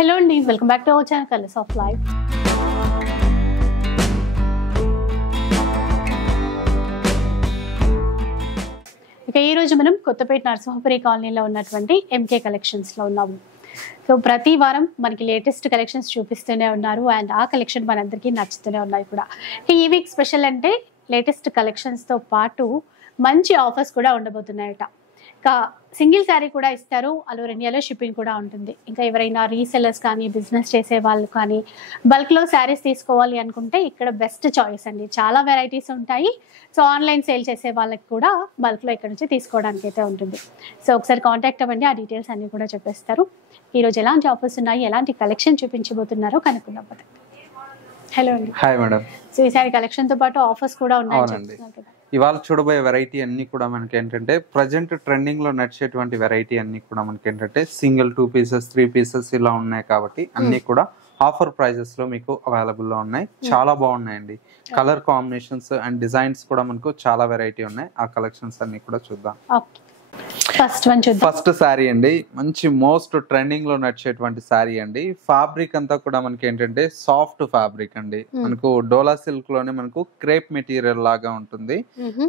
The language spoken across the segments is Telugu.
హలో అండి, welcome back to our channel colours of life. ఇక ఈరోజు మనం కొత్తపేట నరసింహపురి కాలనీలో ఉన్నటువంటి ఎంకే కలెక్షన్స్లో ఉన్నాము. సో ప్రతి వారం మనకి లేటెస్ట్ కలెక్షన్స్ చూపిస్తూనే ఉన్నారు అండ్ ఆ కలెక్షన్ మనందరికీ నచ్చుతూనే ఉన్నాయి కూడా. ఈ వీక్ స్పెషల్ అంటే లేటెస్ట్ కలెక్షన్స్తో పాటు మంచి ఆఫర్స్ కూడా ఉండబోతున్నాయట. ఇంకా సింగిల్ శారీ కూడా ఇస్తారు, ఆల్ ఓవర్ ఇండియాలో షిప్పింగ్ కూడా ఉంటుంది. ఇంకా ఎవరైనా రీసెలర్స్ కానీ బిజినెస్ చేసే వాళ్ళు కానీ బల్క్లో శారీస్ తీసుకోవాలి అనుకుంటే ఇక్కడ బెస్ట్ చాయిస్ అండి. చాలా వెరైటీస్ ఉంటాయి. సో ఆన్లైన్ సేల్ చేసే వాళ్ళకి కూడా బల్క్లో ఇక్కడ నుంచి తీసుకోవడానికి అయితే ఉంటుంది. సో ఒకసారి కాంటాక్ట్ అవ్వండి, ఆ డీటెయిల్స్ అన్నీ కూడా చెప్పేస్తారు. ఈరోజు ఎలాంటి ఆఫర్స్ ఉన్నాయి, ఎలాంటి కలెక్షన్ చూపించబోతున్నారో కనుక్కుందాం. హలో అండి. Hi madam. సో ఈసారి కలెక్షన్తో పాటు ఆఫర్స్ కూడా ఉన్నాయి. ఇవాళ చూడబోయే వెరైటీ అన్ని కూడా మనకి ఏంటంటే ప్రజెంట్ ట్రెండింగ్ లో నడిచేటువంటి వెరైటీ అన్ని కూడా మనకి ఏంటంటే సింగిల్ 2 పీసెస్ 3 పీసెస్ ఇలా ఉన్నాయి కాబట్టి అన్ని కూడా ఆఫర్ ప్రైజెస్ లో మీకు అవైలబుల్ లో ఉన్నాయి. చాలా బాగున్నాయండి. కలర్ కాంబినేషన్స్ అండ్ డిజైన్స్ కూడా మనకు చాలా వెరైటీ ఉన్నాయి. ఆ కలెక్షన్స్ అన్ని కూడా చూద్దాం. ఫస్ట్ శారీ అండి, మంచి మోస్ట్ ట్రెండింగ్ లో నడిచేటువంటి శారీ అండి. ఫ్యాబ్రిక్ అంతా కూడా మనకి ఏంటంటే సాఫ్ట్ ఫ్యాబ్రిక్ అండి. మనకు డోలా సిల్క్ లోనే మనకు క్రేప్ మెటీరియల్ లాగా ఉంటుంది.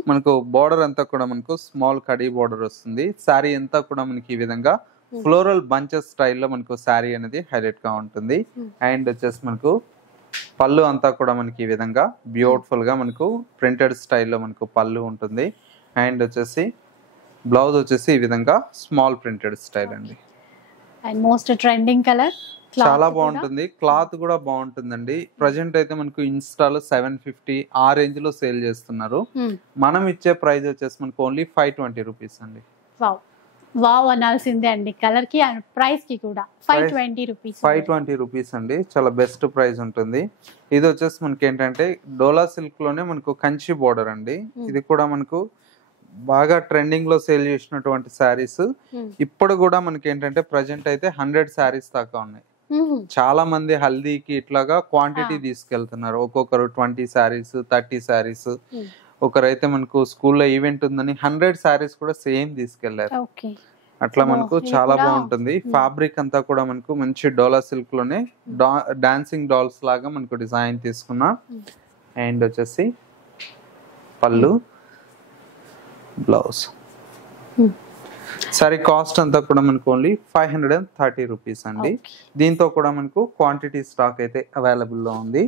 మనకు బోర్డర్ అంతా కూడా మనకు స్మాల్ కడీ బోర్డర్ వస్తుంది. శారీ అంతా కూడా మనకి ఈ విధంగా ఫ్లోరల్ బంచెస్ స్టైల్లో మనకు శారీ అనేది హైలైట్ గా ఉంటుంది. అండ్ వచ్చేసి మనకు పళ్ళు అంతా కూడా మనకి ఈ విధంగా బ్యూటిఫుల్ గా మనకు ప్రింటెడ్ స్టైల్లో మనకు పళ్ళు ఉంటుంది. అండ్ వచ్చేసి బ్లౌజ్ వచ్చేసి ఈ విధంగా స్మాల్ ప్రింటెడ్ స్టైల్ అండి. అండ్ మోస్ట్ ట్రెండింగ్ కలర్, చాలా బాగుంటుంది. క్లాత్ కూడా బాగుంటుందండి. ప్రజెంట్ అయితే మనకు ఇన్స్టాలో 750 ఆ రేంజ్ లో సేల్ చేస్తున్నారు. మనం ఇచ్చే ప్రైస్ వచ్చేసి మనకు ఓన్లీ 520 రూపీస్ అండి. వావ్ అనాల్సిందే అండి. కలర్ కి అండ్ ప్రైస్ కి కూడా 520 రూపీస్ అండి. చాలా బెస్ట్ ప్రైస్ ఉంటుంది. ఇది వచ్చేసి మనకి ఏంటంటే డోలా సిల్క్ లోనే మనకు కంచి బోర్డర్ అండి. ఇది కూడా మనకు బాగా ట్రెండింగ్ లో సేల్ చేసినటువంటి శారీస్. ఇప్పుడు కూడా మనకి ఏంటంటే ప్రజెంట్ అయితే 100 శారీస్ దాకా ఉన్నాయి. చాలా మంది హల్దీకి ఇట్లాగా క్వాంటిటీ తీసుకెళ్తున్నారు. ఒక్కొక్కరు 20 శారీస్ 30 శారీస్. ఒకరైతే మనకు స్కూల్లో ఈవెంట్ ఉందని 100 శారీస్ కూడా సేమ్ తీసుకెళ్లారు. అట్లా మనకు చాలా బాగుంటుంది. ఫ్యాబ్రిక్ అంతా కూడా మనకు మంచి డోలా సిల్క్ లోనే డాన్సింగ్ డాల్స్ లాగా మనకు డిజైన్ తీసుకున్నా. అండ్ వచ్చేసి పళ్ళు, బ్లౌజ్. సారీ కాస్ట్ అంతా కూడా మనకు ఓన్లీ 530 రూపీస్ అండి. దీంతో కూడా మనకు క్వాంటిటీ స్టాక్ అయితే అవైలబుల్ లో ఉంది.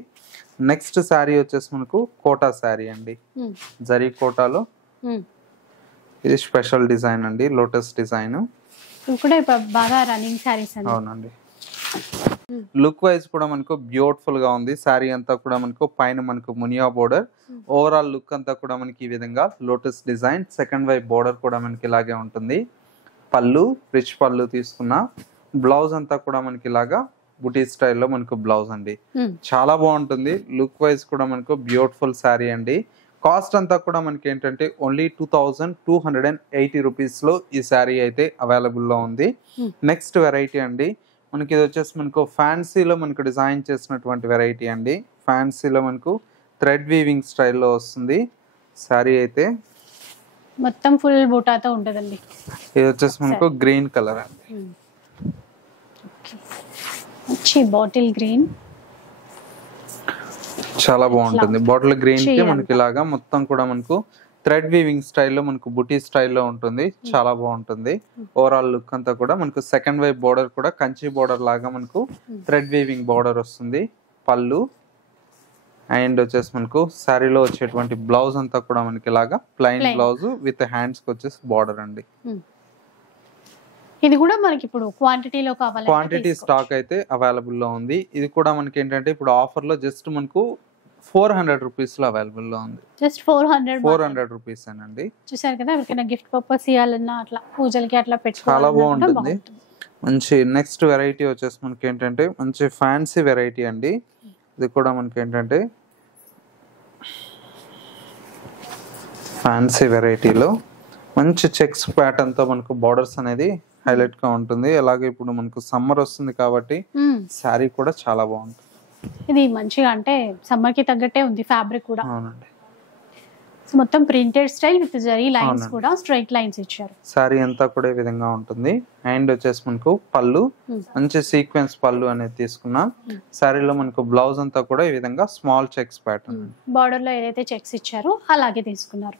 నెక్స్ట్ శారీ వచ్చేసి మనకు కోటా శారీ అండి. జరీ కోటాలో ఇది స్పెషల్ డిజైన్ అండి, లోటస్ డిజైన్. అవునండి. లుక్ వైజ్ కూడా మనకు బ్యూటిఫుల్ గా ఉంది. శారీ అంతా కూడా మనకు పైన మనకు మునియా బోర్డర్, ఓవరాల్ లుక్ అంతా కూడా మనకి ఈ విధంగా లోటస్ డిజైన్. సెకండ్ వైపు బోర్డర్ కూడా మనకి ఇలాగే ఉంటుంది. పళ్ళు రిచ్ పళ్ళు తీసుకున్న. బ్లౌజ్ అంతా కూడా మనకి ఇలాగా బుటీ స్టైల్లో మనకు బ్లౌజ్ అండి. చాలా బాగుంటుంది. లుక్ వైజ్ కూడా మనకు బ్యూటిఫుల్ శారీ అండి. కాస్ట్ అంతా కూడా మనకి ఏంటంటే ఓన్లీ 2280 రూపీస్ లో ఈ శారీ అయితే అవైలబుల్ లో ఉంది. నెక్స్ట్ వెరైటీ అండి, మనకి ఇది వచ్చేసి మనకు ఫ్యాన్సీలో మనకు డిజైన్ చేసినటువంటి వెరైటీ అండి. ఫ్యాన్సీలో మనకు థ్రెడ్ వీవింగ్ స్టైల్లో వస్తుంది శారీ అయితే. మొత్తం ఫుల్ బూటాతో ఉంటదండి. ఇది వచ్చేసి మనకు గ్రీన్ కలర్ అండి. బాటిల్ గ్రీన్ చాలా బాగుంటుంది. బాటిల్ గ్రీన్ కి మనకి ఇలాగా మొత్తం కూడా మనకు థ్రెడ్ వీవింగ్ స్టైల్లో మనకు బుటీ స్టైల్లో ఉంటుంది. చాలా బాగుంటుంది. ఓవరాల్ లుక్ అంతా కూడా మనకు సెకండ్ వైపు బోర్డర్ కూడా కంచి బోర్డర్ లాగా మనకు థ్రెడ్ వీవింగ్ బోర్డర్ వస్తుంది. పళ్ళు అండ్ వచ్చేసి మనకు శారీలో వచ్చేటువంటి బ్లౌజ్ అంతా కూడా మనకి ఇలాగా ప్లెయిన్ బ్లౌజ్ విత్ హ్యాండ్స్ కి వచ్చేసి బోర్డర్ అండి. ఇది కూడా మనకి ఇప్పుడు క్వాంటిటీలో కావాలి, క్వాంటిటీ స్టాక్ అయితే అవైలబుల్ లో ఉంది. ఇది కూడా మనకి ఏంటంటే ఇప్పుడు ఆఫర్ లో జస్ట్ మనకు 400 రూపీస్ లో అవైలబుల్ లో ఉంది. జస్ట్ 400 రూపీస్ అండి. చూసారు కదా, ఎవరికైనా గిఫ్ట్ పర్పస్ ఇవ్వాలన్నా అట్లా పూజలకి అట్లా పెట్టుకోవాలి. చాలా బాగుంటుంది. మంచి నెక్స్ట్ వెరైటీ వచ్చేసి మనకి ఏంటంటే మంచి ఫ్యాన్సీ వెరైటీ అండి. ఇది కూడా మనకి ఏంటంటే ఫ్యాన్సీ వెరైటీలో మంచి చెక్స్ ప్యాటర్న్ తో మనకు బోర్డర్స్ అనేది హైలైట్ గా ఉంటుంది. అలాగే ఇప్పుడు మనకు సమ్మర్ వస్తుంది కాబట్టి శారీ కూడా చాలా బాగుంటుంది. ఇది మంచిగా అంటే సమ్మర్ కి తగ్గట్టే ఉంది ఫ్యాబ్రిక్ కూడా. అవునండి. సో మొత్తం printed style with zari lines కూడా స్ట్రైట్ లైన్స్ ఇచ్చారు. సారీ అంతా కూడా ఈ విధంగా ఉంటుంది. అండ్ వచ్చేసి మనకు పళ్ళు మంచి సీక్వెన్స్ పళ్ళు అనేది తీసుకున్నాం. సారీలో మనకు బ్లౌజ్ అంతా కూడా ఈ విధంగా స్మాల్ చెక్స్ ప్యాటర్న్. బార్డర్ లో ఏదైతే చెక్స్ ఇచ్చారో అలాగే తీసుకున్నారు.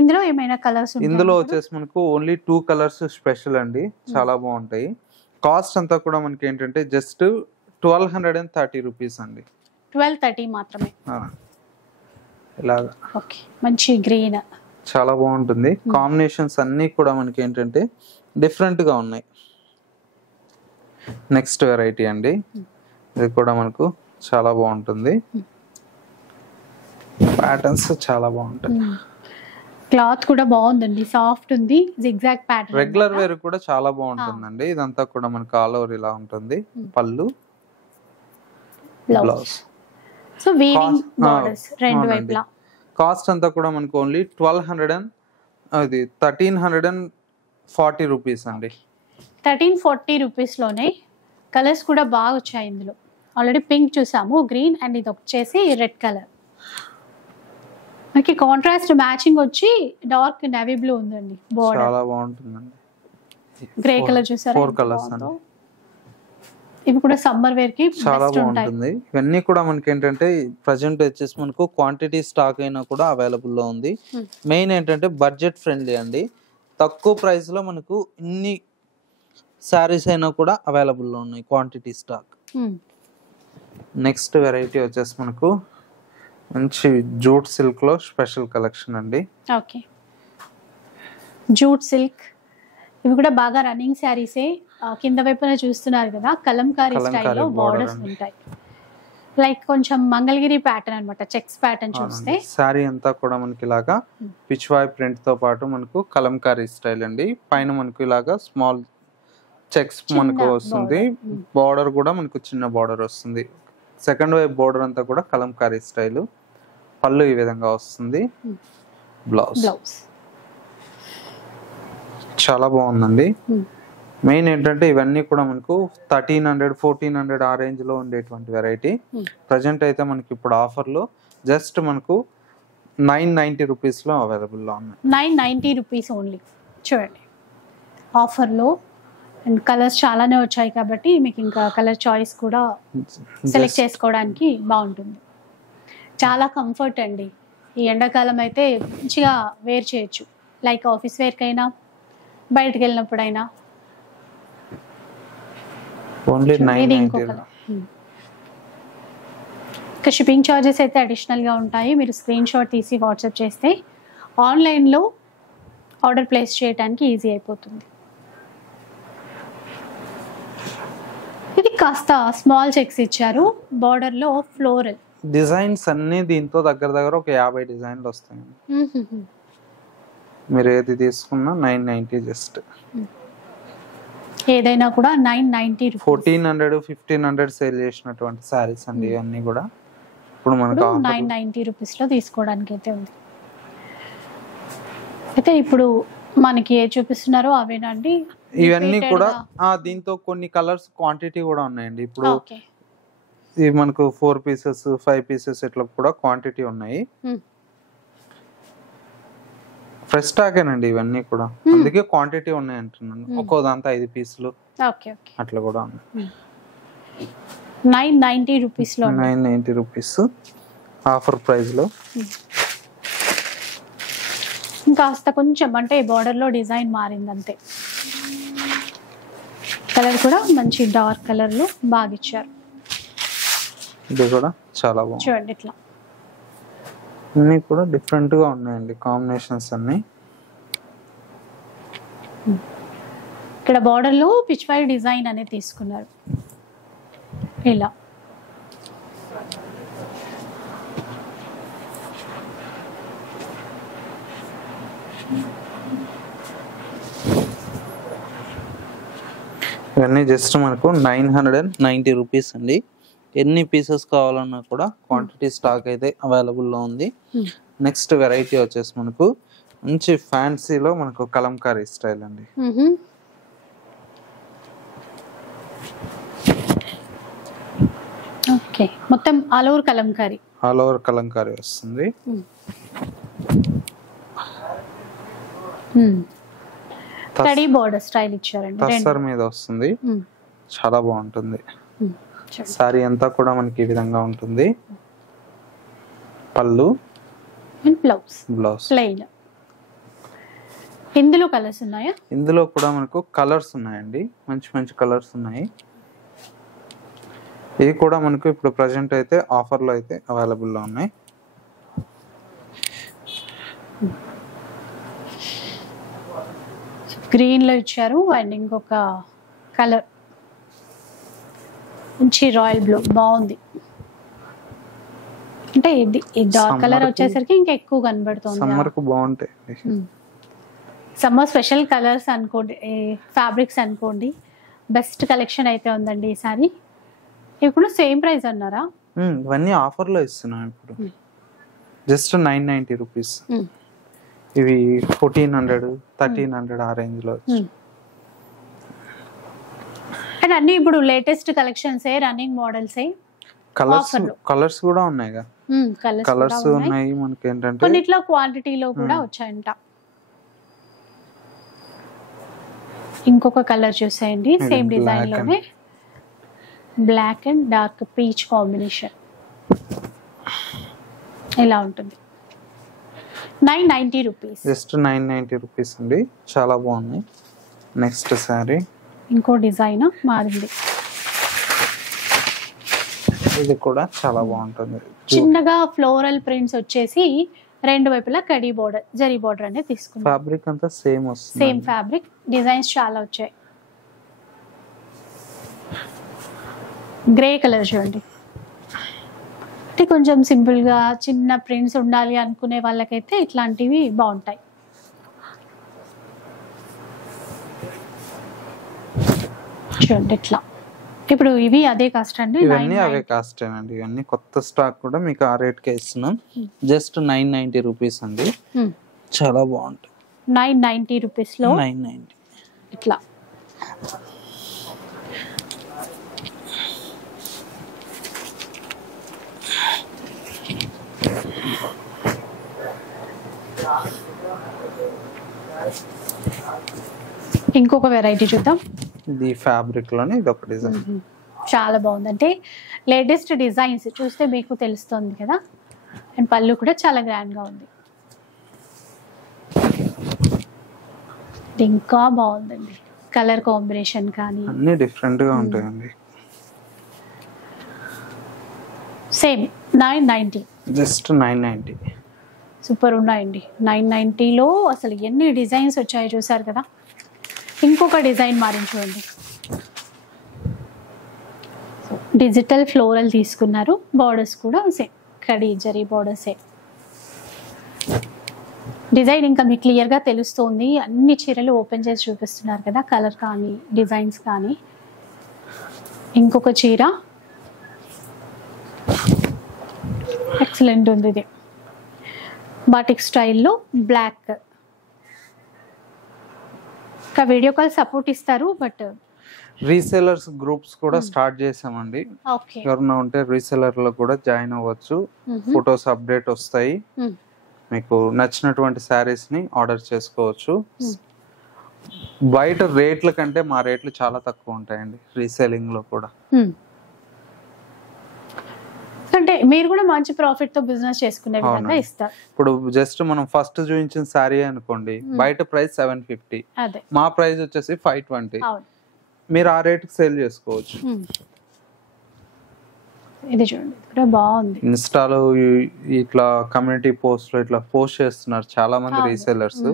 ఇందులో ఏమైనా కలర్స్? ఇందులో వచ్చేసి మనకు ఓన్లీ 2 కలర్స్ స్పెషల్ అండి, చాలా బాగుంటాయి. కాస్ట్ అంతా కూడా మనకి ఏంటంటే జస్ట్ 1230 రూపీస్ అండి. 1230 మాత్రమే. ఇలాగా ఓకే, మంచి గ్రీన్ చాలా బాగుంటుంది. కాంబినేషన్స్ అన్ని కూడా మనకి ఏంటంటే డిఫరెంట్ గా ఉన్నాయి. నెక్స్ట్ వెరైటీ అండి, ఇది కూడా మనకు చాలా బాగుంటుంది. ప్యాటర్న్స్ చాలా బాగుంటాయి. క్లాత్ కూడా బాగుందండి, సాఫ్ట్ ఉంది, జిగ్జాగ్ ప్యాటర్న్. రెగ్యులర్ వేర్ కూడా చాలా బాగుంటుందండి. ఇదంతా కూడా మనకు ఆల్ ఓవర్ ఇలా ఉంటుంది. పళ్ళు, బ్లౌజ్. సో వీవింగ్ బోర్డర్స్ రెండు వైపులా. కాస్ట్ అంతా కూడా మనకు ఓన్లీ 1340 రూపీస్ అండి. 1340 రూపీస్ లోనే కలర్స్ కూడా బాగా వచ్చాయి. ఇందులో ఆల్రెడీ పింక్ చూసాము, గ్రీన్, అండ్ ఇది వచ్చేసి రెడ్ కలర్. మనకి కాంట్రాస్ట్ మ్యాచింగ్ వచ్చి డార్క్ నేవీ బ్లూ ఉందండి బోర్డర్. చాలా బాగుంటుందండి. గ్రే కలర్ చూసారా? 4 కలర్స్ అండి. ఇవి కూడా సమ్మర్ వేర్ కి చాలా బాగుంటుంది. ఇవన్నీ కూడా మనకి ఏంటంటే ప్రజెంట్ వచ్చేసి మనకు క్వాంటిటీ స్టాక్ అయినా కూడా అవైలబుల్ లో ఉంది. మెయిన్ ఏంటంటే బడ్జెట్ ఫ్రెండ్లీ అండి, తక్కువ ప్రైస్ లో మనకు ఇన్ని సారీస్ అయినా కూడా అవైలబుల్ లో ఉన్నాయి, క్వాంటిటీ స్టాక్. నెక్స్ట్ వెరైటీ వచ్చేసి మనకు మంచి జూట్ సిల్క్ లో స్పెషల్ కలెక్షన్ అండి. ఓకే, జూట్ సిల్క్ ఇవి కూడా బాగా రన్నింగ్ శారీసే. కింద వైపున చూస్తున్నారు కదా, కలంకారీ స్టైల్లో బోర్డర్స్ ఉంటాయి. లైక్ కొంచెం మంగళగిరి ప్యాటర్న్ అన్నమాట, చెక్స్ ప్యాటర్న్ చూస్తే. సారీ అంతా కూడా మనకి ఇలాగా పిచ్వాయ్ ప్రింట్ తో పాటు మనకు కలంకారీ స్టైల్ అండి. పైన మనకు ఇలాగా స్మాల్ చెక్స్ మనకు వస్తుంది. బార్డర్ కూడా మనకు చిన్న బార్డర్ వస్తుంది. సెకండ్ వైపు బార్డర్ అంతా కూడా కలంకారీ స్టైల్. పళ్ళు ఈ విధంగా వస్తుంది. బ్లౌజ్ చాలా బాగుందండి. మెయిన్ ఏంటంటే ఇవన్నీ కూడా మనకు 1300 1400 ఆ రేంజ్ లో ఉండేటువంటి వెరైటీ. ప్రజెంట్ అయితే మనకి ఇప్పుడు ఆఫర్ లో జస్ట్ మనకు 990 రూపీస్ లో అవైలబుల్ లో ఉన్నాయి. 990 రూపీస్ ఓన్లీ. చూడండి ఆఫర్ లో. అండ్ కలర్స్ చాలానే వచ్చాయి కాబట్టి మీకు ఇంకా కలర్ చాయిస్ కూడా సెలెక్ట్ చేసుకోవడానికి బాగుంటుంది. చాలా కంఫర్ట్ అండి. ఈ ఎండాకాలం అయితే మంచిగా వేర్ చేయొచ్చు, లైక్ ఆఫీస్ వేర్కైనా బయటకు వెళ్ళినప్పుడైనా. ఓన్లీ 990. ఇంకా షిప్పింగ్ చార్జెస్ అయితే అడిషనల్గా ఉంటాయి. మీరు స్క్రీన్ షాట్ తీసి వాట్సాప్ చేస్తే ఆన్లైన్లో ఆర్డర్ ప్లేస్ చేయడానికి ఈజీ అయిపోతుంది. ఇది కాస్త స్మాల్ చెక్స్ ఇచ్చారు, బార్డర్లో ఫ్లోరల్ డిజైన్స్ అన్ని దీంతో దగ్గర దగ్గర ఒక 50 డిజైన్లు వస్తాయండి. మీరు ఏది తీసుకున్నా 990 జస్ట్. ఏదైనా కూడా 990 రూపీస్. 1400 1500 సేల్ చేసినటువంటి సారీస్ అండి ఇవన్నీ కూడా. ఇప్పుడు మనకు 990 రూపీస్ లో తీసుకోవడానికి అయితే ఉంది. అయితే ఇప్పుడు మనకి ఏ చూపిస్తున్నారో అవేనండి ఇవన్నీ కూడా. దీంతో కొన్ని కలర్స్ క్వాంటిటీ కూడా ఉన్నాయండి. ఇప్పుడు ఇవి మనకు 4 పీసెస్ 5 పీసెస్ ఇట్లా కూడా క్వాంటిటీ ఉన్నాయి. ఫ్రెష్ స్టాక్ ఏనండి ఇవన్నీ కూడా, అందుకే క్వాంటిటీ ఉన్నాయి అంటున్నాను. ఒక్కో దాంతో 5 పీసులు అట్లా కూడా ఉన్నాయి. 990 రూపీస్ లో 990 రూపీస్ ఆఫర్ ప్రైస్ లో. ఇంకాస్త కొంచెం అంటే బార్డర్ లో డిజైన్ మారింది అంతే. కలర్ కూడా మంచి డార్క్ కలర్ లో బాగా ఇచ్చారు. ఇది కూడా చాలా బాగుంది. చూడండి ఇట్లా అన్ని కూడా డిఫరెంట్ గా ఉన్నాయండి కాంబినేషన్స్ అన్ని. ఇక్కడ బార్డర్ లో పిచ్వాయ్ డిజైన్ అనేది తీసుకున్నారు ఇలా. ఇవన్నీ జస్ట్ మనకు 990 రూపీస్ అండి. ఎన్ని పీసెస్ కావాలన్నా కూడా క్వాంటిటీ స్టాక్ అయితే అవైలబుల్ లో ఉంది. నెక్స్ట్ వెరైటీ వచ్చేసి మనకు మంచి ఫ్యాన్సీలో మనకు కలంకారీ స్టైల్ అండి. ఓకే, మొత్తం all over Kalamkari. All over Kalamkari వస్తుంది. కడీ బోర్డర్ స్టైల్ ఇచ్చారండి. టస్సర్ మీద వస్తుంది, చాలా బాగుంటుంది. సారీ అంతా కూడా మనకి ఈ విధంగా ఉంటుంది. పళ్ళు బ్లౌజ్ ప్లెయిన్. ఇందులో కలర్స్ ఉన్నాయా? ఇందులో కూడా మనకు కలర్స్ ఉన్నాయండి, మంచి మంచి కలర్స్ ఉన్నాయి. ఇది కూడా మనకు ఇప్పుడు ప్రజెంట్ అయితే ఆఫర్ లో అయితే అవైలబుల్ లో ఉన్నాయి. గ్రీన్ లో ఇచ్చారు అండ్ ఇంకొక కలర్ మంచి రాయల్ బ్లూ బాగుంది. అంటే ఇది డార్క్ కలర్ వచ్చేసరికి ఇంకా ఎక్కువ కనబడుతుంది. సమ్మర్ కు బాగుంటాయి. సమ్మర్ స్పెషల్ కలర్స్ అనుకోండి, ఫ్యాబ్రిక్స్ అనుకోండి, బెస్ట్ కలెక్షన్ అయితే ఉందండి ఈసారి. ఇప్పుడు సేమ్ ప్రైస్ అన్నారా? ఇవన్నీ ఆఫర్ లో ఇస్తున్నాం ఇప్పుడు. Just 990 rupees. ఇవి 1400, 1300 ఆ రేంజ్ లో. అండ్ అన్ని ఇప్పుడు latest collections running models. Colours కూడా ఉన్నాయిగా. కలర్స్ ఉన్నాయి మనకి. ఏంటంటే కొన్నిట్లో క్వాంటిటీలో కూడా వచ్చాయంట. ఇంకొక కలర్ చూసేయండి, సేమ్ డిజైన్ లోనే black and dark peach combination. ఇలా ఉంటుంది. 990 రూపీస్. జస్ట్ 990 రూపీస్ అండి, చాలా బాగుంది. నెక్స్ట్ సారీ ఇంకో డిజైన్ మారింది. ఇది కూడా చాలా బాగుంటుంది. చిన్నగా ఫ్లోరల్ ప్రింట్స్ వచ్చేసి రెండు వైపులా కడీ బోర్డర్, జరీ బోర్డర్ అనేది తీసుకున్నాం. ఫ్యాబ్రిక్ అంతా సేమ్ వస్తుంది. సేమ్ ఫ్యాబ్రిక్, డిజైన్స్ చాలా వచ్చాయి. గ్రే కలర్ చూడండి. అంటే కొంచెం సింపుల్ గా చిన్న ప్రింట్స్ ఉండాలి అనుకునే వాళ్ళకైతే ఇట్లాంటివి బాగుంటాయి. చూడండి ఇట్లా. ఇప్పుడు ఇవి అదే కాస్ట్ అండి? ఇవన్నీ అవే కాస్ట్ అండి. ఇవన్నీ కొత్త స్టాక్ కూడా మీకు ఆ రేట్ కే ఇస్తున్నాం. జస్ట్ 990 రూపీస్ అండి, చాలా బాగుంటుంది. 990 రూపీస్ లో 990 ఇట్లా. ఇంకొక వెరైటీ చూద్దాం. ఇది ఫ్యాబ్రిక్ లోనే ఇది ఒక డిజైన్, చాలా బాగుంది. అంటే లేటెస్ట్ డిజైన్స్ చూస్తే మీకు తెలుస్తుంది కదా. అండ్ పళ్ళు కూడా చాలా గ్రాండ్ గా ఉంది. ఇది ఇంకా బాగుందండి, కలర్ కాంబినేషన్ కానీ అన్ని డిఫరెంట్ గా ఉంటాయండి. సేమ్ 990. జస్ట్ 990. సూపర్ ఉన్నాయండి. 990లో అసలు ఎన్ని డిజైన్స్ వచ్చాయో చూసారు కదా. ఇంకొక డిజైన్ మారింది చూడండి. డిజిటల్ ఫ్లోరల్ తీసుకున్నారు. బార్డర్స్ కూడా సేమ్ కడీ జరీ బార్డర్సే. డిజైన్ ఇంకా మీకు క్లియర్గా తెలుస్తుంది. అన్ని చీరలు ఓపెన్ చేసి చూపిస్తున్నారు కదా, కలర్ కానీ డిజైన్స్ కానీ. ఇంకొక చీర ఎక్సలెంట్ ఉంది. ఇది బాటిక్ స్టైల్లో బ్లాక్. ఇంకా వీడియో కాల్ సపోర్ట్ ఇస్తారు, బట్ రీసెలర్స్ గ్రూప్స్ కూడా స్టార్ట్ చేసామండి. ఎవరన్నా ఉంటే రీసెలర్ లో కూడా జాయిన్ అవ్వచ్చు. ఫొటోస్ అప్డేట్ వస్తాయి. మీకు నచ్చినటువంటి శారీస్ ని ఆర్డర్ చేసుకోవచ్చు. బయట రేట్ల కంటే మా రేట్లు చాలా తక్కువ ఉంటాయండి రీసెలింగ్ లో కూడా. అంటే మీరు కూడా మంచి ప్రాఫిట్ తో బిజినెస్ చేసుకునే విధంగా ఇస్తారు. ఇప్పుడు జస్ట్ మనం ఫస్ట్ చూపించిన శారీ అనుకోండి, బయట ప్రైస్ 750, మా ప్రైస్ వచ్చేసి 520. మీరు ఆ రేట్ కి సేల్ చేసుకోవచ్చు. ఇది చూడండి, కూడా బాగుంది. ఇన్స్టాలో ఇట్లా కమ్యూనిటీ పోస్ట్ లో ఇట్లా పోస్ట్ చేస్తున్నారు చాలా మంది రీసెలర్స్.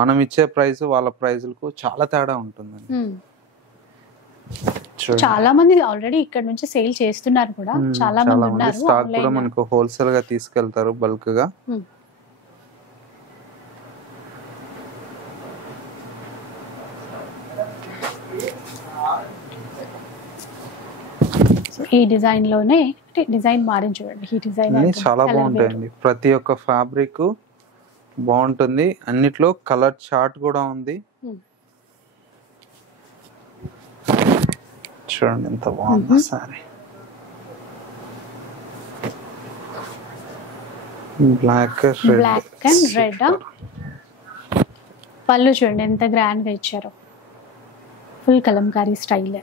మనం ఇచ్చే ప్రైస్ వాళ్ళ ప్రైజులకు చాలా తేడా ఉంటుందండి. చాలా మంది ఆల్రెడీ ఇక్కడ నుంచి సేల్ చేస్తున్నారు కూడా. చాలా మంది ఉన్నారు. స్టాక్ కూడా మనకు హోల్సేల్ గా తీసుకెళ్తారు బల్క్ గా. ఈ డిజైన్ లోనే డిజైన్ మారింది చూడండి. ఈ డిజైన్ చాలా బాగుంటాయండి. ప్రతి ఒక్క ఫ్యాబ్రిక్ బాగుంటుంది. అన్నిట్లో కలర్ చార్ట్ కూడా ఉంది. చూడండి ఎంత బాగుంది సారీ. Black and red. పళ్ళు చూడండి ఎంత గ్రాండ్ గా ఇచ్చారో, ఫుల్ కలంకారీ స్టైల్.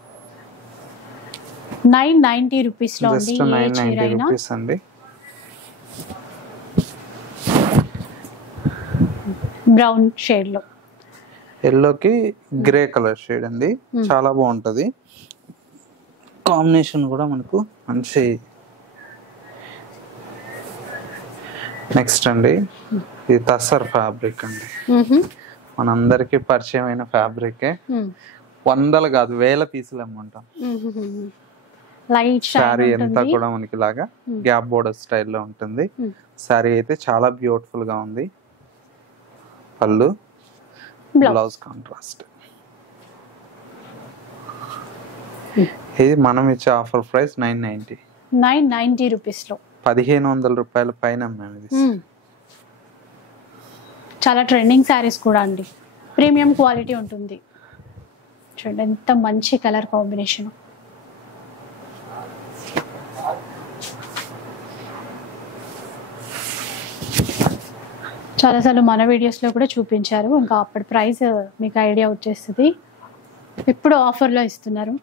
990 రూపీస్ లో ఉంది. జస్ట్ ఏ చీర 990 అయినా రూపీస్ అండి. బ్రౌన్ షేడ్ లో, ఎల్లోకి గ్రే కలర్ షేడ్ అండి, చాలా బాగుంటది. కాంబినేషన్ కూడా మనకు మంచి. నెక్స్ట్ అండి ఇది తస్సర్ ఫ్యాబ్రిక్ అండి, మనందరికి పరిచయమైన ఫ్యాబ్రిక్. వందలు కాదు వేల పీసులు అమ్మంటాం. లైట్ శారీ అంతా కూడా మనకి ఇలాగా గ్యాప్ బోర్డర్ స్టైల్లో ఉంటుంది. శారీ అయితే చాలా బ్యూటిఫుల్ గా ఉంది. పళ్ళు, బ్లౌజ్ కాంట్రాస్ట్. ఇది మనం ఇచ్చే ఆఫర్ ప్రైస్ 990 రూపీస్ లో, 1500 రూపాయల పైన మేము ఇది. చాలా ట్రెండింగ్ శారీస్ కూడా అండి, ప్రీమియం క్వాలిటీ ఉంటుంది. చూడండి ఎంత మంచి కలర్ కాంబినేషన్. చాలాసార్లు మన వీడియోస్లో కూడా చూపించారు, ఇంకా అప్పటి ప్రైస్ మీకు ఐడియా వచ్చేస్తుంది. ఇప్పుడు ఆఫర్లో ఇస్తున్నారు,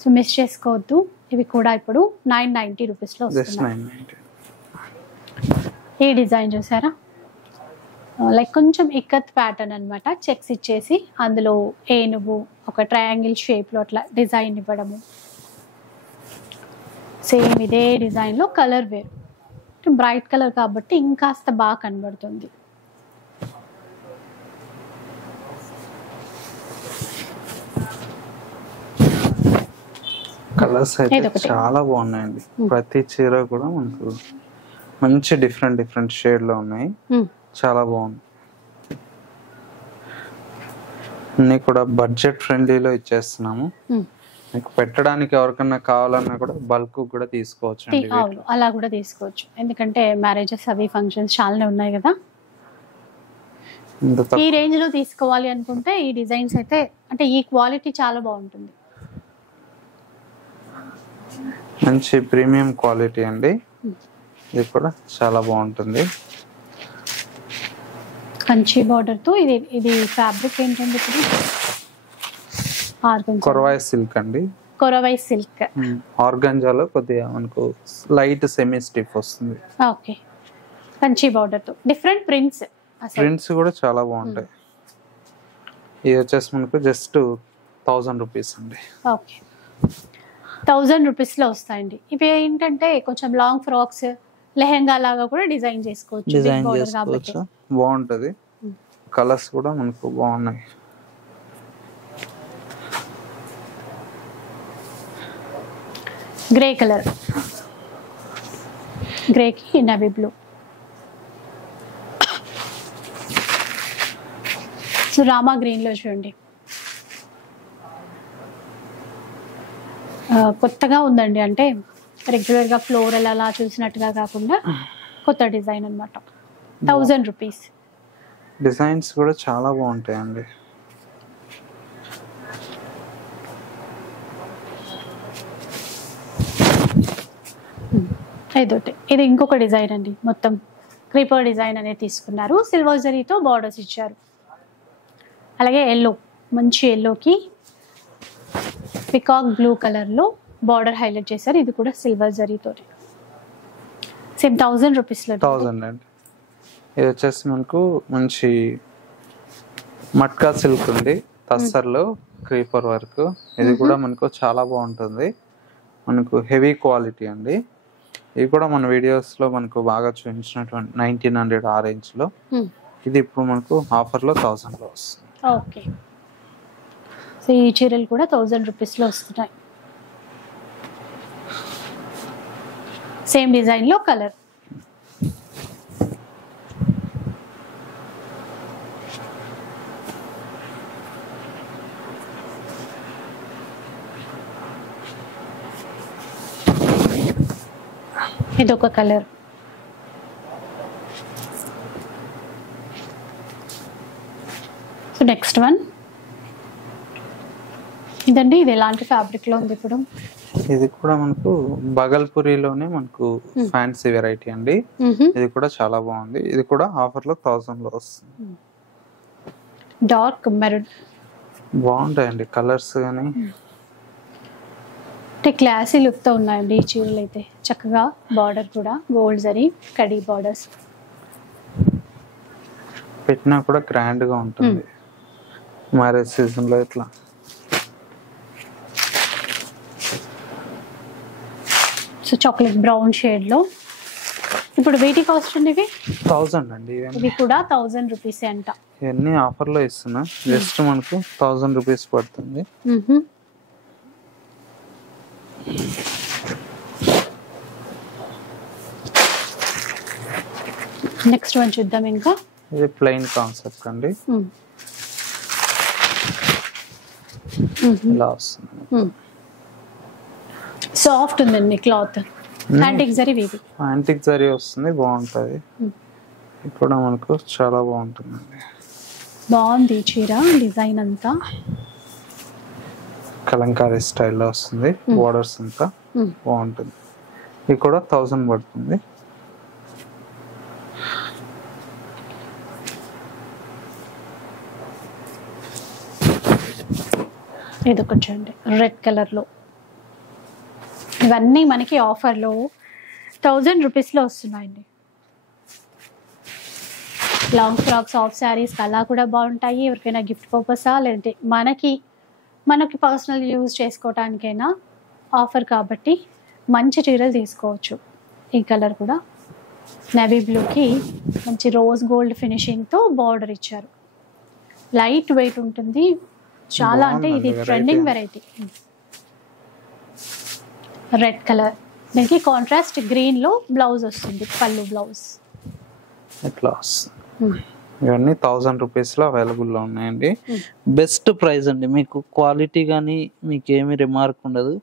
సో మిస్ చేసుకోవద్దు. ఇవి కూడా ఇప్పుడు 990 రూపీస్లో వస్తున్నాయి. ఈ డిజైన్ చూసారా, లైక్ కొంచెం ఇక్కత్ ప్యాటర్న్ అనమాట. చెక్స్ ఇచ్చేసి అందులో ఏనుగు ఒక ట్రయాంగిల్ షేప్లో అట్లా డిజైన్ ఇవ్వడము. సేమ్ ఇదే డిజైన్లో కలర్ వేరు, బ్రైట్ కలర్ కాబట్టి ఇంకాస్త బాగా కనబడుతుంది. కలర్స్ అయితే చాలా బాగున్నాయండి. ప్రతి చీర కూడా మనకు మంచి డిఫరెంట్ షేడ్ లో ఉన్నాయి. చాలా బాగుంది. అన్ని కూడా బడ్జెట్ ఫ్రెండ్లీలో ఇచ్చేస్తున్నాము. మీకు పెట్టడానికి ఎవరికన్నా కావాలన్నా కూడా బల్క్ కూడా తీసుకోవచ్చు. అలా కూడా తీసుకోవచ్చు, ఎందుకంటే మ్యారేజెస్ అవి ఫంక్షన్స్ చాలానే ఉన్నాయి కదా. ఈ రేంజ్ లో తీసుకోవాలి అనుకుంటే ఈ డిజైన్స్ అయితే, అంటే ఈ క్వాలిటీ చాలా బాగుంటుంది. మంచి ప్రీమియం క్వాలిటీ అండి, ఇది కూడా చాలా బాగుంటుంది. కంచి బార్డర్ తో. ఇది ఫ్యాబ్రిక్ ఏంటండి? ఇప్పుడు కొరవాయి సిల్క్ అండి. కొరవాయి సిల్క్. ఆర్గంజాలో కొద్దిగా మనకు లైట్ సెమీ స్టిఫ్ వస్తుంది. ఓకే, కంచి బార్డర్ తో డిఫరెంట్ ప్రింట్స్ కూడా చాలా బాగుంటాయి. ఇది వచ్చేసి మనకు జస్ట్ 1000 రూపీస్ అండి. ఓకే, 1000 రూపీస్ లో వస్తాయండి. ఇవి ఏంటంటే కొంచెం లాంగ్ ఫ్రాక్స్, లెహెంగా లాగా కూడా డిజైన్ చేసుకోవచ్చు. బాగుంటది. కలర్స్ కూడా మనకు బాగున్నాయి. గ్రే కలర్, గ్రేకి నవీ బ్లూ. సో రామా గ్రీన్ లో చూడండి, కొత్తగా ఉందండి. అంటే రెగ్యులర్ గా ఫ్లోరల్ అలా చూసినట్టుగా కాకుండా కొత్త డిజైన్ అన్నమాట. 1000 రూపీస్. డిజైన్స్ కూడా చాలా బాగుంటాయండి. ఇది ఇంకొక డిజైన్ అండి, మొత్తం క్రీపర్ డిజైన్ అనేది తీసుకున్నారు. సిల్వర్ జరీతో బార్డర్స్ ఇచ్చారు. అలాగే ఎల్లో, మంచి ఎల్లోకి పికాక్ బ్లూ కలర్ లో బార్డర్ హైలైట్ చేశారు. ఇది కూడా సిల్వర్ జరీతో. సేమ్ 1000 రూపీస్ లో. 1000 అండి. ఇది వచ్చేసి మనకు మంచి మట్కా సిల్క్ ఉంది, తస్సర్లో క్రీపర్ వర్క్. ఇది కూడా మనకు చాలా బాగుంటుంది. మనకు హెవీ క్వాలిటీ అండి. ఇది కూడా మన వీడియోస్ లో మనకు బాగా చూపించినటువంటి 1900 ఆ రేంజ్ లో. ఇది ఇప్పుడు మనకు ఆఫర్ లో 1000 లో వస్తుంది. ఓకే, సో ఈ చీరలు కూడా 1000 రూపీస్ లో వస్తున్నాయి. సేమ్ డిజైన్ లో కలర్. ఇదొక కలర్. సో నెక్స్ట్ వన్ ఇదండి. ఇది ఎలాంటి ఫ్యాబ్రిక్ లో ఉంది? ఇప్పుడు ఇది కూడా మనకు బగల్పూరిలోనే మనకు ఫ్యాన్సీ వెరైటీ అండి. ఇది కూడా చాలా బాగుంది. ఇది కూడా ఆఫర్ లో 1000 లో వస్తుంది. Dark maroon. బాగుంటాయండి కలర్స్ కానీ. అంటే క్లాసీ లుక్ తో ఉన్నాయండి ఈ చీరలు అయితే. చక్కగా బార్డర్ కూడా గోల్డ్ జరీ కడీ బార్డర్స్ పెట్టినా కూడా గ్రాండ్ గా ఉంటుంది మ్యారేజ్ సీజన్ లో. ఇట్లా సో చాక్లెట్ బ్రౌన్ షేడ్ లో. ఇప్పుడు వీటి కాస్ట్ అండి ఇవి 1000 అండి. ఇవి కూడా 1000 రూపీస్ అంట. ఇవన్నీ ఆఫర్ లో ఇస్తున్నా. జస్ట్ మనకు 1000 రూపీస్ పడుతుంది. నెక్స్ట్ వన్ చూద్దాం. ఇంకా ఇది ప్లెయిన్ కాన్సెప్ట్ అండి. ఇలా వస్తుంది. సాఫ్ట్ ఉందండి క్లాత్. యాంటిక్ జరీ వీవి. యాంటిక్ జరీ వస్తుంది, బాగుంటది. ఇప్పుడు మనకు చాలా బాగుంటుందండి. బాగుంది చీర డిజైన్ అంతా. కలంకారీ స్టైల్లో వస్తుంది. బోర్డర్స్ అంతా బాగుంటుంది. ఇది కూడా 1000 పడుతుంది. ఇది ఒకటి చూడండి రెడ్ కలర్ లో. ఇవన్నీ మనకి ఆఫర్ లో 1000 రూపీస్ లో వస్తున్నాయండి. లాంగ్ ఫ్రాక్స్, సాఫ్ట్ శారీస్ అలా కూడా బాగుంటాయి. ఎవరికైనా గిఫ్ట్ పర్పసా లేదంటే మనకి పర్సనల్ యూజ్ చేసుకోవటానికైనా ఆఫర్ కాబట్టి మంచి చీరలు తీసుకోవచ్చు. ఈ కలర్ కూడా నేవీ బ్లూకి మంచి రోజ్ గోల్డ్ ఫినిషింగ్తో బార్డర్ ఇచ్చారు. లైట్ వెయిట్ ఉంటుంది చాలా. అంటే ఇది ట్రెండింగ్ వెరైటీ. రెడ్ కలర్ దీనికి కాంట్రాస్ట్ గ్రీన్ లో బ్లౌజ్ వస్తుంది, పళ్ళు బ్లౌజ్. ఇట్లా ఇవన్నీ 1000 రూపీస్ లో అవైలబుల్ లో ఉన్నాయండి. బెస్ట్ ప్రైస్ అండి. మీకు క్వాలిటీ కానీ మీకు ఏమి రిమార్క్ ఉండదు.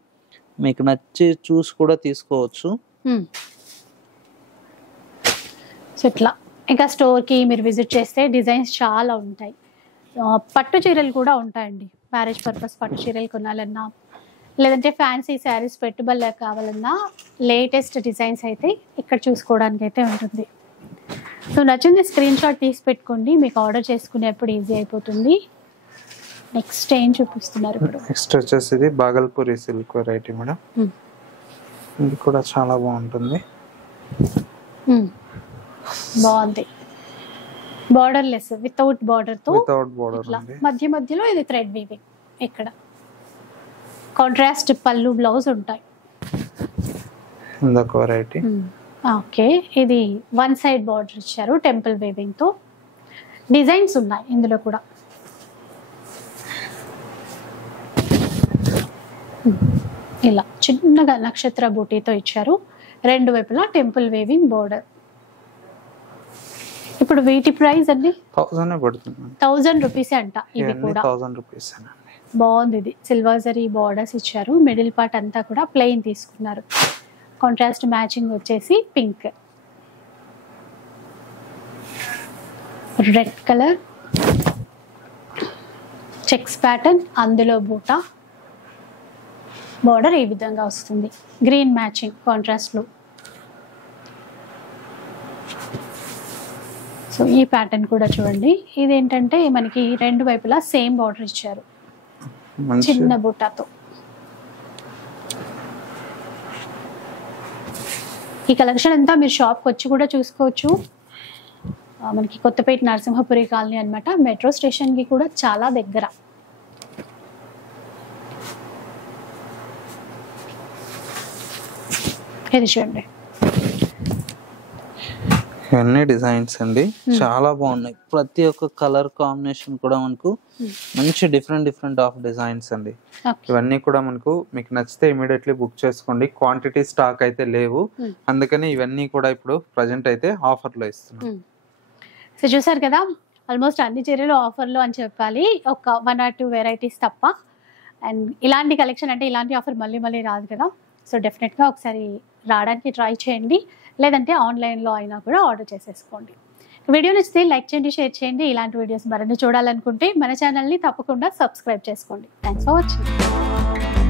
మీకు నచ్చి చూసి కూడా తీసుకోవచ్చు. సో ఇట్లా ఇంకా స్టోర్ కి మీరు విజిట్ చేస్తే డిజైన్స్ చాలా ఉంటాయి. పట్టు చీరలు కూడా ఉంటాయండి. మ్యారేజ్ పర్పస్ పట్టు చీరలు కొనాలన్నా లేదంటే ఫ్యాన్సీ శారీస్ పెట్టుబడులు కావాలన్నా లేటెస్ట్ డిజైన్స్ అయితే ఇక్కడ చూసుకోవడానికి అయితే ఉంటుంది. సో నచ్చింది స్క్రీన్ షాట్ తీసి పెట్టుకోండి, మీకు ఆర్డర్ చేసుకునేప్పుడు ఈజీ అయిపోతుంది. నెక్స్ట్ ఏం చూపిస్తున్నారు ఇప్పుడు? నెక్స్ట్ వచ్చేసి ఇది బాగల్పూరి సిల్క్ వెరైటీ మేడం. ఇది కూడా చాలా బాగుంటుంది. బాగుంది. బార్డర్ లెస్ వితౌట్ బార్డర్ తో మధ్య మధ్యలో ఇది థ్రెడ్ వీవింగ్. ఇక్కడ కాంట్రాస్ట్ పళ్ళు బ్లౌజ్ ఉంటాయి. ఇంకొక వెరైటీ. ఓకే, ఇది వన్ సైడ్ బార్డర్ ఇచ్చారు టెంపుల్ వీవింగ్ తో. డిజైన్స్ ఉన్నాయి ఇందులో కూడా. ఇలా చిన్నగా నక్షత్ర బూటీతో ఇచ్చారు. రెండు వైపులా టెంపుల్ వీవింగ్ బార్డర్. ఇప్పుడు వీటి ప్రైస్ అండి 1000 పడుతుంది. 1000 రూపీస్ అంట. ఇది కూడా 1000 రూపీస్. బాగుంది. ఇది సిల్వర్ జరీ బార్డర్స్ ఇచ్చారు. మిడిల్ పార్ట్ అంతా కూడా ప్లెయిన్ తీసుకున్నారు. కాంట్రాస్ట్ మ్యాచింగ్ వచ్చేసి pink, red colour checks pattern, అందులో బూటా బార్డర్ ఈ విధంగా వస్తుంది. గ్రీన్ మ్యాచింగ్ కాంట్రాస్ట్ లో. సో ఈ ప్యాటర్న్ కూడా చూడండి. ఇదేంటంటే మనకి రెండు వైపులా సేమ్ బార్డర్ ఇచ్చారు చిన్న బూటాతో. ఈ కలెక్షన్ అంతా మీరు షాప్కి వచ్చి కూడా చూసుకోవచ్చు. మనకి కొత్తపేట నరసింహపురి కాలనీ అన్నమాట. మెట్రో స్టేషన్కి కూడా చాలా దగ్గర. ఇది చూడండి. ఇవన్నీ డిజైన్స్ అండి, చాలా బాగున్నాయి. ప్రతి ఒక్క కలర్ కాంబినేషన్ కూడా మనకు మంచి డిఫరెంట్ ఆఫ్ డిజైన్స్ అండి. ఇవన్నీ కూడా మనకు మీకు నచ్చితే ఇమీడియట్లీ బుక్ చేసుకోండి. క్వాంటిటీ స్టాక్ అయితే లేవు, అందుకని ఇవన్నీ కూడా ఇప్పుడు ప్రజెంట్ అయితే ఆఫర్ లో ఇస్తున్నాం. సో చూసారు కదా, ఆల్మోస్ట్ అన్ని చీరలు ఆఫర్లో అని చెప్పాలి, ఒక 1 or 2 వెరైటీస్ తప్ప. అండ్ ఇలాంటి కలెక్షన్ అంటే ఇలాంటి ఆఫర్ మళ్ళీ రాదు కదా. సో డెఫినెట్గా ఒకసారి రావడానికి ట్రై చేయండి, లేదంటే ఆన్లైన్లో అయినా కూడా ఆర్డర్ చేసేసుకోండి. వీడియో నచ్చితే లైక్ చేయండి, షేర్ చేయండి. ఇలాంటి వీడియోస్ మరిన్ని చూడాలనుకుంటే మన ఛానల్ని తప్పకుండా సబ్స్క్రైబ్ చేసుకోండి. Thanks for watching.